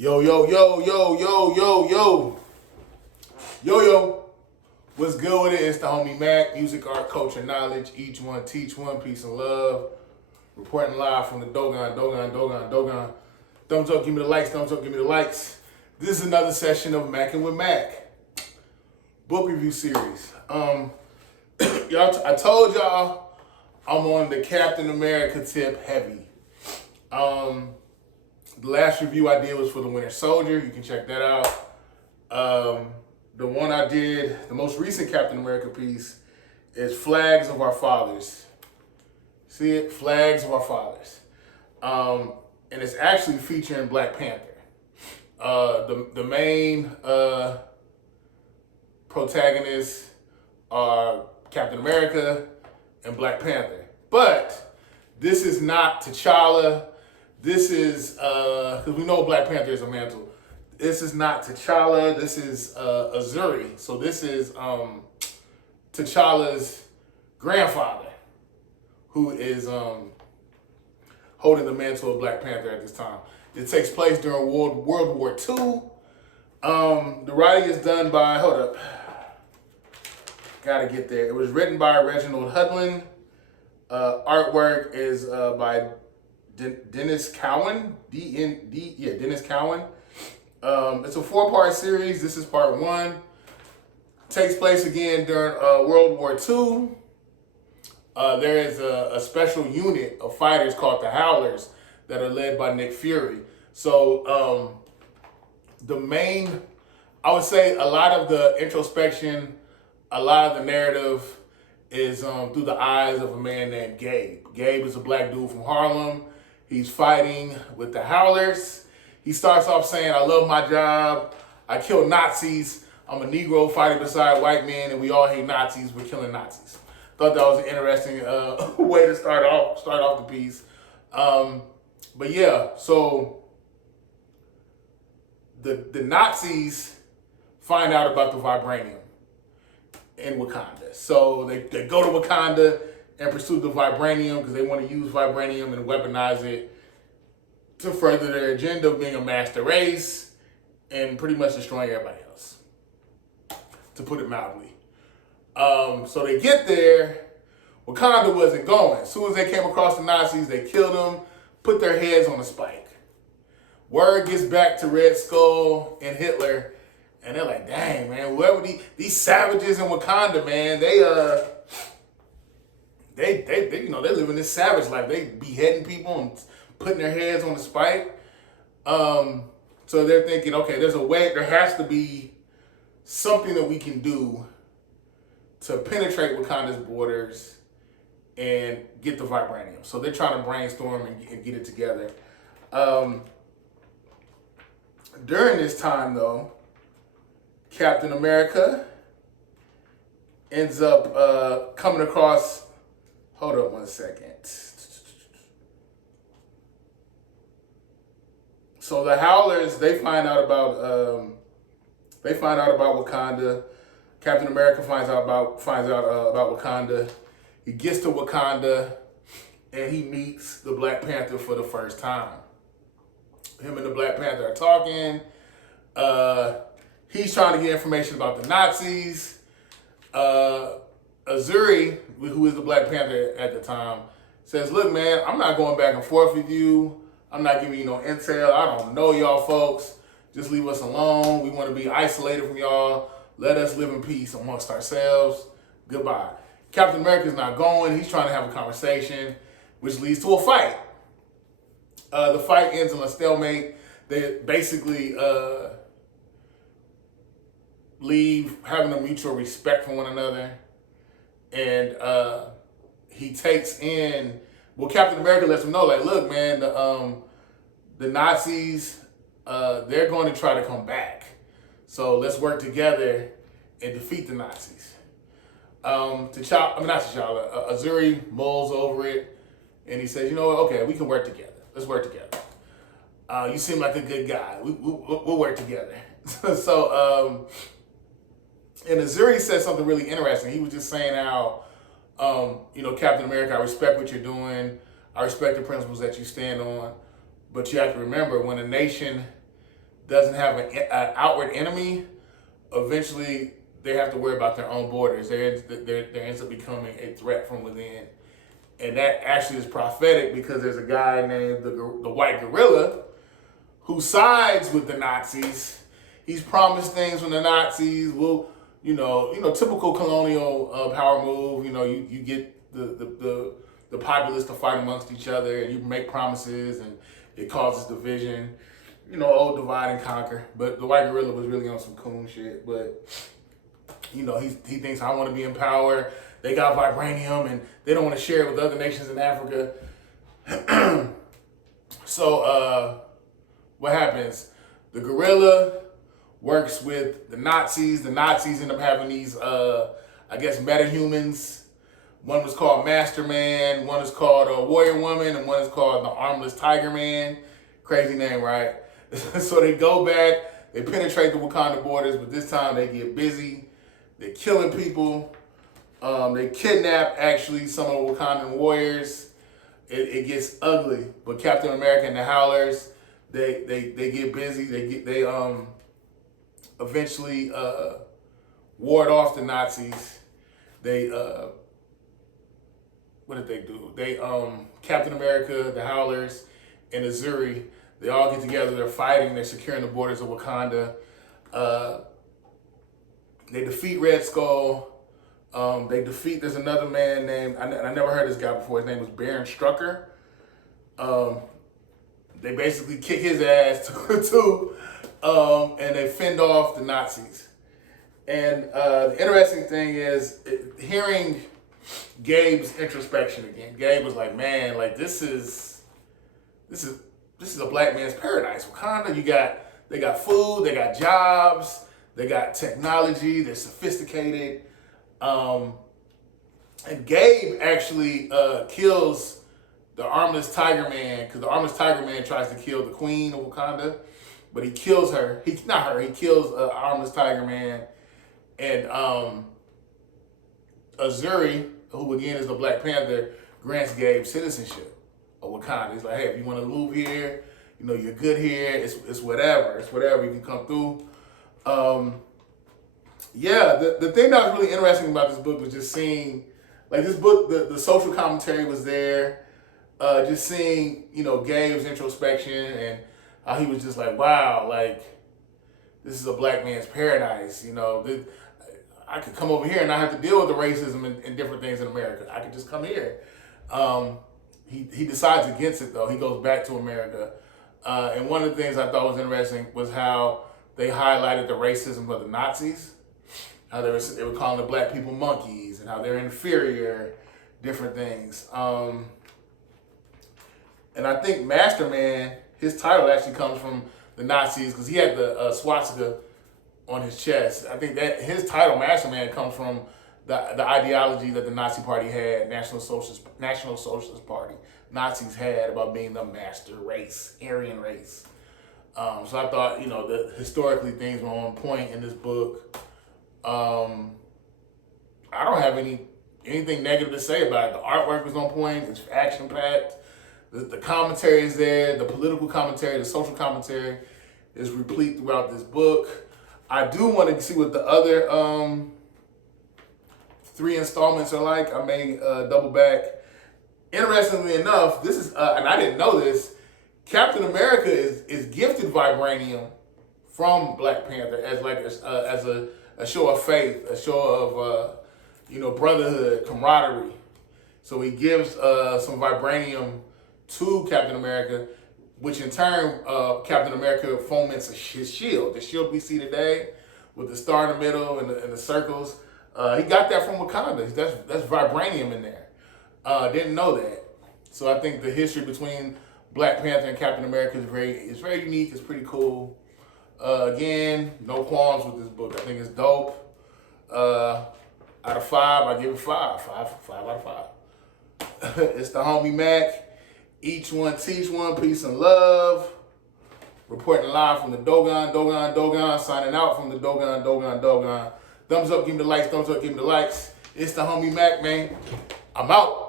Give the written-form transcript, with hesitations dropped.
Yo, yo, yo, yo, yo, yo, yo. Yo, yo. What's good with it? It's the homie Mac, music, art, culture, knowledge. Each one teach one, peace and love. Reporting live from the Dogon. Thumbs up, give me the likes. Thumbs up, give me the likes. This is another session of Mackin' with Mac. Book review series. I told y'all I'm on the Captain America tip heavy. The last review I did was for The Winter Soldier. You can check that out. The one I did, the most recent Captain America piece, is Flags of Our Fathers. See it? Flags of Our Fathers. And it's actually featuring Black Panther. The main protagonists are Captain America and Black Panther. But this is not T'Challa. This is, because we know Black Panther is a mantle. This is not T'Challa. This is Azuri. So this is T'Challa's grandfather, who is holding the mantle of Black Panther at this time. It takes place during World War II. The writing is done by, hold up, gotta get there. It was written by Reginald Hudlin. Artwork is by Dennis Cowan. Dennis Cowan. It's a 4-part series. This is part 1. Takes place again during World War II. There is a special unit of fighters called the Howlers that are led by Nick Fury. So I would say a lot of the introspection, a lot of the narrative is through the eyes of a man named Gabe. Gabe is a black dude from Harlem. He's fighting with the Howlers. He starts off saying, I love my job. I kill Nazis. I'm a Negro fighting beside white men, and we all hate Nazis. We're killing Nazis. Thought that was an interesting way to start off the piece. But yeah, so the Nazis find out about the vibranium in Wakanda. So they go to Wakanda and pursue the vibranium because they want to use vibranium and weaponize it to further their agenda of being a master race and pretty much destroying everybody else, to put it mildly. So they get there. Wakanda wasn't going. As soon as they came across the Nazis, they killed them, put their heads on a spike. Word gets back to Red Skull and Hitler, and they're like, dang, man, whoever these savages in Wakanda, man, they living this savage life. They beheading people and putting their heads on the spike. So they're thinking, okay, there's a way, there has to be something that we can do to penetrate Wakanda's borders and get the vibranium. So they're trying to brainstorm and get it together. During this time, though, Captain America ends up coming across, hold up one second. So the Howlers, they find out about Wakanda. Captain America finds out about Wakanda. He gets to Wakanda and he meets the Black Panther for the first time. Him and the Black Panther are talking. He's trying to get information about the Nazis. Azuri, who is the Black Panther at the time, says, look, man, I'm not going back and forth with you. I'm not giving you no intel. I don't know y'all folks. Just leave us alone. We want to be isolated from y'all. Let us live in peace amongst ourselves. Goodbye. Captain America's not going. He's trying to have a conversation, which leads to a fight. The fight ends in a stalemate. They basically leave having a mutual respect for one another. And he takes in, well, Captain America lets him know, like, look, man, the Nazis, they're going to try to come back. So let's work together and defeat the Nazis. Azuri mulls over it, and he says, you know what, okay, we can work together. Let's work together. You seem like a good guy. We'll work together. So, and Azuri said something really interesting. He was just saying how, Captain America, I respect what you're doing. I respect the principles that you stand on. But you have to remember, when a nation doesn't have an outward enemy, eventually they have to worry about their own borders. There ends up becoming a threat from within. And that actually is prophetic because there's a guy named the White Guerrilla who sides with the Nazis. He's promised things from the Nazis. Will typical colonial power move. You get the populace to fight amongst each other, and you make promises, and it causes division. Old divide and conquer. But the White Guerrilla was really on some coon shit. But he thinks, I want to be in power. They got vibranium, and they don't want to share it with other nations in Africa. So what happens? The guerrilla works with the Nazis. The Nazis end up having these, metahumans. One was called Master Man, one is called Warrior Woman, and one is called the Armless Tiger Man. Crazy name, right? So they go back, they penetrate the Wakanda borders, but this time they get busy. They're killing people. They kidnap, actually, some of the Wakandan warriors. It gets ugly. But Captain America and the Howlers, they get busy. They eventually ward off the Nazis. What did they do? Captain America, the Howlers, and Azuri, they all get together. They're fighting. They're securing the borders of Wakanda. They defeat Red Skull. There's another man named, I never heard this guy before. His name was Baron Strucker. They basically kick his ass too, and they fend off the Nazis. And the interesting thing is hearing Gabe's introspection again. Gabe was like, man, like this is a black man's paradise. Wakanda, they got food, they got jobs, they got technology, they're sophisticated. And Gabe actually kills the Armless Tiger Man, because the Armless Tiger Man tries to kill the Queen of Wakanda, but he kills her. He kills Armless Tiger Man. And Azuri, who again is the Black Panther, grants Gabe citizenship of Wakanda. He's like, hey, if you want to move here, you're good here. It's whatever. It's whatever. You can come through. The thing that was really interesting about this book was just seeing, like, this book, the social commentary was there. Just seeing, Gabe's introspection and how he was just like, wow, like, this is a black man's paradise. I could come over here and not have to deal with the racism and different things in America. I could just come here. He decides against it, though. He goes back to America. And one of the things I thought was interesting was how they highlighted the racism of the Nazis. How they were calling the black people monkeys and how they're inferior, different things. And I think Master Man, his title actually comes from the Nazis because he had the swastika on his chest. I think that his title, Master Man, comes from the ideology that the Nazi Party had, National Socialist Party, Nazis had about being the master race, Aryan race. So I thought, that historically things were on point in this book. I don't have anything negative to say about it. The artwork was on point. It's action-packed. The commentary is there. The political commentary, the social commentary is replete throughout this book. I do want to see what the other 3 installments are like. I may double back. Interestingly enough, this is, and I didn't know this, Captain America is gifted vibranium from Black Panther as like as a show of faith, a show of brotherhood, camaraderie. So he gives some vibranium to Captain America, which in turn Captain America foments his shield. The shield we see today with the star in the middle and the circles. He got that from Wakanda. That's vibranium in there. Didn't know that. So I think the history between Black Panther and Captain America is very unique. It's pretty cool. Again, no qualms with this book. I think it's dope. Out of 5, I give it 5. 5 out of 5. It's the homie Mac. Each one teach one. Peace and love. Reporting live from the Dogon. Signing out from the Dogon. Thumbs up, give me the likes. Thumbs up, give me the likes. It's the homie Mac, man. I'm out.